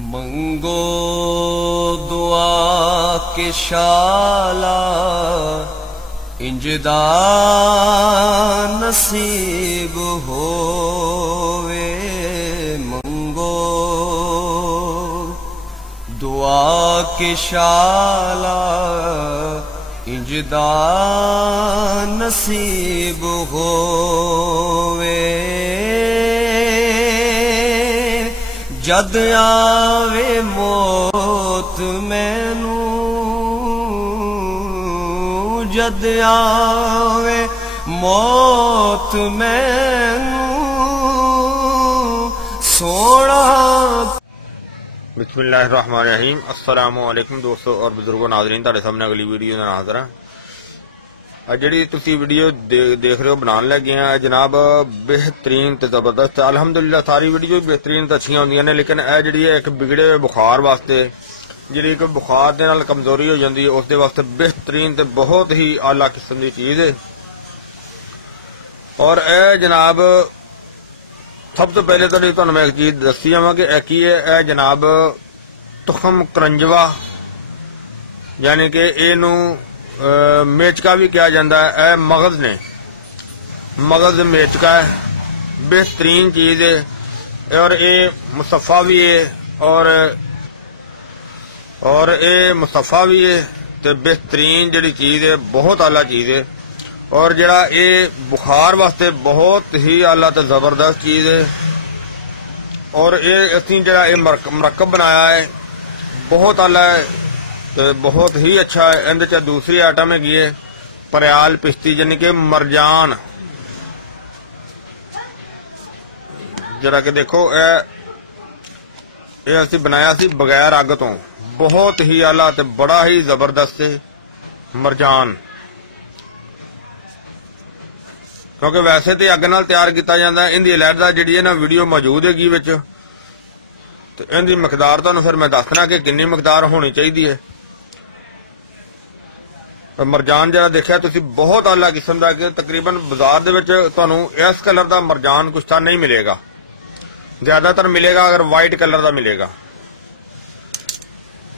मंगो दुआ के शाला इंजदा नसीब होवे। मंगो दुआ के शाला इंजदा नसीब होवे। जद आवे मौत मैनू, जद आवे मौत मैनू सोना। बिस्मिल्लाहिर्रहमानिर्रहीम। अस्सलामु अलैकुम दोस्तों और बुजुर्गों नाज़रीन, तुहाडे सामने अगली वीडियो नाल हाज़र हां। जिहड़ी तुसीं वीडियो देख रहे हो बनाने लगे हैं जनाब, बेहतरीन ते जबरदस्त। अलहमदुलिल्लाह सारी वीडियो बेहतरीन तो अच्छी होंदियां ने, लेकिन यह जिहड़ी एक बिगड़े हुए बुखार वास्ते, जिहड़ी एक बुखार दे नाल कमजोरी हो जाती है, उसके वास्ते बेहतरीन ते बहुत ही आला किस्म की चीज़ है। और यह जनाब सब तो पहले तो तुहानूं मैं एक चीज़ दस्सी जावां कि यह की है। यह जनाब तुखम करंजवा, यानी कि इनू मेचका भी कहा जाता है। यह मगज ने, मगज मेचका है, बेहतरीन चीज़ है। और ये मुसफ़ा भी है और ये मुसफ़ा भी है, तो बेहतरीन जी चीज़ है, बहुत आला चीज़ है। और जरा ये बुखार वास्ते बहुत ही आला तो जबरदस्त चीज़ है। और ये असीं जरा ये मरकब बनाया है, बहुत आला है, तो बहुत ही अच्छा है। इंदे च दूसरी आइटम हैगी है परयाल पिस्ती, यानी कि मरजान। जरा कि देखो ये असीं बनाया सी बगैर अग तो, बहुत ही आला ते बड़ा ही जबरदस्त है मरजान। क्योंकि वैसे तो अग नाल तैयार किया जाता है। इनकी अलहदा जी है ना वीडियो मौजूद हैगी विच, तो इनकी मकदार तुहानूं फिर मैं दसना कि कितनी मकदार होनी चाहिए है। मरजान जरा देखा तुसीं बहुत आला किस्म का, कि तकरीबन बाजार दे विच तुहानूं इस कलर का मरजान कुछ तो नहीं मिलेगा, ज्यादातर मिलेगा अगर वाइट कलर का मिलेगा।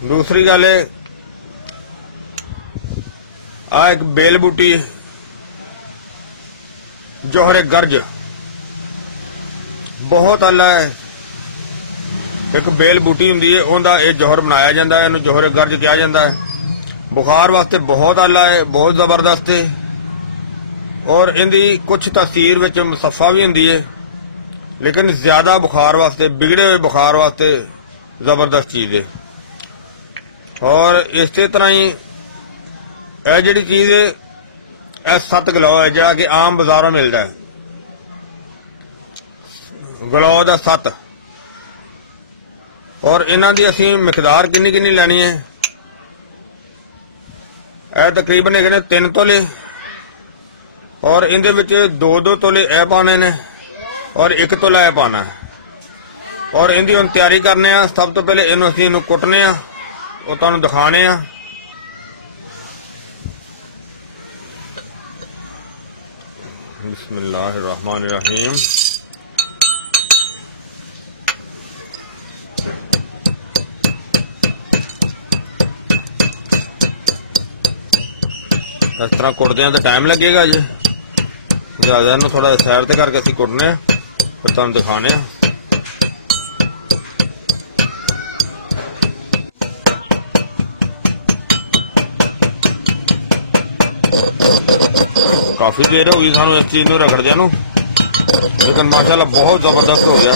दूसरी गल है आ एक बेल बूटी जोहरे गर्ज, बहुत आला है। एक बेल बूटी हुंदी है, उहदा यह जोहर बनाया जाता है, इहनूं जोहरे गर्ज कहा जाता है। बुखार वास्ते बहुत आला है, बहुत जबरदस्त है। और इनकी कुछ तासीर विच मुसफ़ा भी हुंदी है, लेकिन ज्यादा बुखार वास्ते, बिगड़े हुए बुखार वास्ते जबरदस्त चीज़ है। और इस तरह ही यह जी चीज़ है, यह 7 गलौ है, जरा कि आम बाजारों मिलता है। गलौ का 7। और इन्हां दी असीं मिकदार किन्नी किन्नी लैनी है। यह तकरीबन है 3 तोले, और इहदे विच 2-2 तोले यह पाने ने और 1 तोला यह पाना है। और इहदी हुण तैयारी करने आ। सब तो पहले इहनूं असीं इहनूं कुटने आ, वो तुहानूं दिखाने आ। बिस्मिल्लाहिर्रहमानिर्रहीम। इस तरह कुटदे तो टाइम लगेगा जी, ज्यादा इन्हूं थोड़ा सैर ते करके असीं कुटने फिर तुहानूं दिखाने। काफी देर हो गई सानू इस चीज नूं रगड़दियां नूं, लेकिन माशाल्लाह बहुत जबरदस्त हो गया।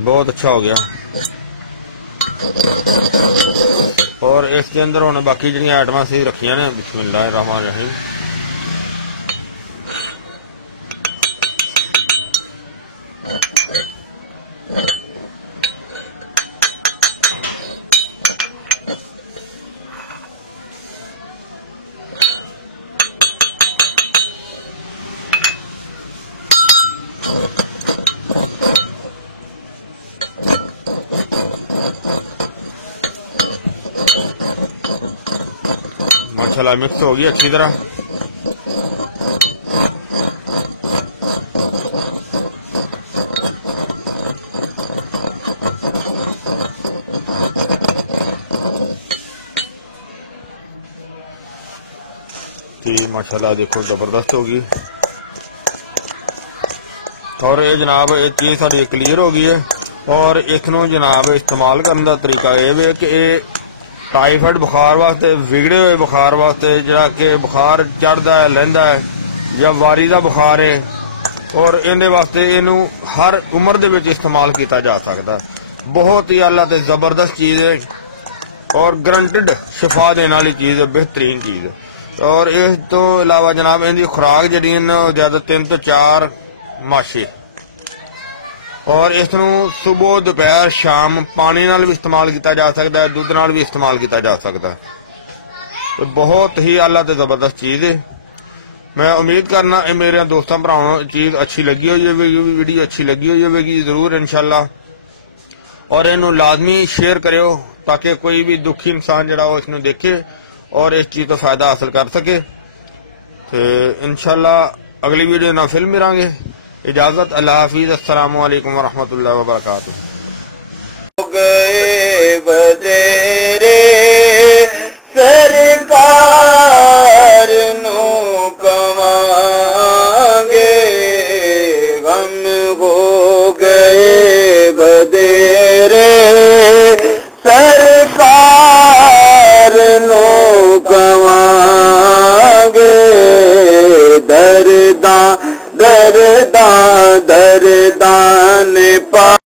बहुत अच्छा हो गया। और इसके अंदर हुण बाकी जिहड़ियां आइटमां सी रखियां ने, बिस्मिल्लाहिर्रहमानिर्रहीम। माशाल्लाह मिक्स हो गई अच्छी तरह। कि माशाल्लाह देखो जबरदस्त होगी। और ये जनाब ये चीज़ साड़ी क्लीयर हो गई है। और इसनों जनाब इस्तेमाल करने का तरीका यह है कि टाइफाइड बुखार वास्ते, विगड़े हुए बुखार वास्ते, जिहड़ा कि बुखार चढ़ता है लैंदा है या वारी का बुखार है, और इहदे वास्ते इनू हर उम्र दे विच इस्तेमाल किया जा सकता है। बहुत ही आला ते जबरदस्त चीज़ है और गारंटेड शिफा देने वाली चीज़ है, बेहतरीन चीज़ है। और इस तो इलावा जनाब इनकी खुराक जी ज्यादा 3 तो 4 माशे, और इसनू सुबह दोपहर शाम पानी नाल भी इस्तेमाल किया जा सकता है, दूध नाल भी इस्तेमाल किया जा सकता है। तो बहुत ही आला ते जबरदस्त चीज़ है। मैं उम्मीद करना मेरे दोस्तों भरावां चीज़ अच्छी लगी हुई होगी, वीडियो अच्छी लगी हुई होगी जरूर इंशाल्लाह। और इनू लाजमी शेयर करो ताकि कोई भी दुखी इंसान जरा इसनू देखे और इस चीज़ तो फायदा हासिल कर सके। तो इंशाल्लाह अगली वीडियो ना फिर मिलांगे। इजाजत, अल्लाह हाफिज, अस्सलामु अलैकुम वरहमतुल्लाहि वबरकातुहू।